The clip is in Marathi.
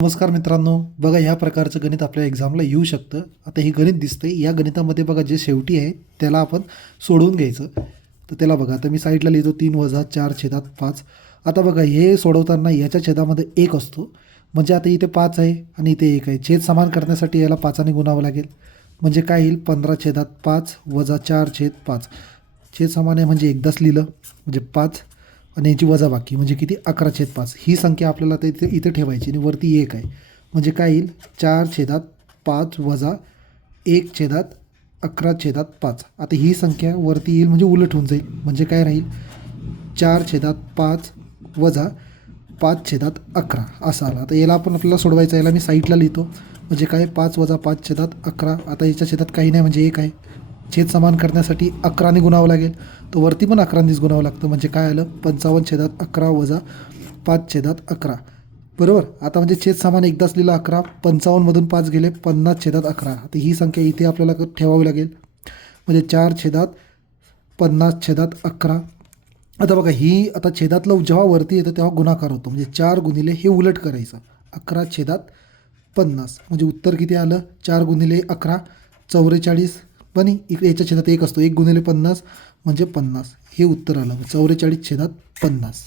नमस्कार मित्रांनो, बघा ह्या प्रकारचं गणित आपल्या एक्झामला येऊ शकतं. आता हे गणित दिसतंय, या गणितामध्ये बघा जे शेवटी आहे त्याला आपण सोडवून घ्यायचं. तर त्याला बघा, आता मी साईडला लिहितो 3 - 4/5. आता बघा हे सोडवताना याच्या छेदामध्ये 1 असतो, म्हणजे आता इथे 5 आहे आणि इथे 1 आहे. छेद समान करण्यासाठी याला 5ने गुणावं लागेल. म्हणजे काय येईल, 15/5 - 4/5. छेद समान आहे म्हणजे एकदाच लिहिलं म्हणजे 5 आणि याची वजाबाकी म्हणजे किती, 11/5. ही संख्या आपल्याला आता इथे ठेवायची आणि वरती 1 आहे. म्हणजे काय येईल, 4/5 वजा 1/11/5. आता ही संख्या वरती येईल म्हणजे उलट होऊन जाईल. म्हणजे काय राहील, 4/5 वजा 5/11 असं आलं. आता याला आपल्याला सोडवायचं. याला मी साईडला लिहितो. म्हणजे काय, 5 वजा 5/11. आता याच्या छेदात काही नाही म्हणजे 1 आहे. छेद समान करण्यासाठी 11ने गुणावं लागेल. तर वरती पण 11नेच गुणावं लागतं. म्हणजे काय आलं, 55/11 वजा 5/11. बरोबर. आता म्हणजे छेद समान एकदाच लिहिलं 11. 55मधून 5 गेले, 50/11. आता ही संख्या इथे आपल्याला ठेवावी लागेल. म्हणजे 4/50/11. आता बघा, ही आता छेदातलं जेव्हा वरती येतं तेव्हा गुणाकार होतो. म्हणजे 4 गुणिले हे उलट करायचं, 11/50. म्हणजे उत्तर किती आलं, 4 गुणिले 11 44. पण इकडे याच्या छेदात 1 असतो, 1 गुणिले 50 म्हणजे 50. हे उत्तर आलं 44/50.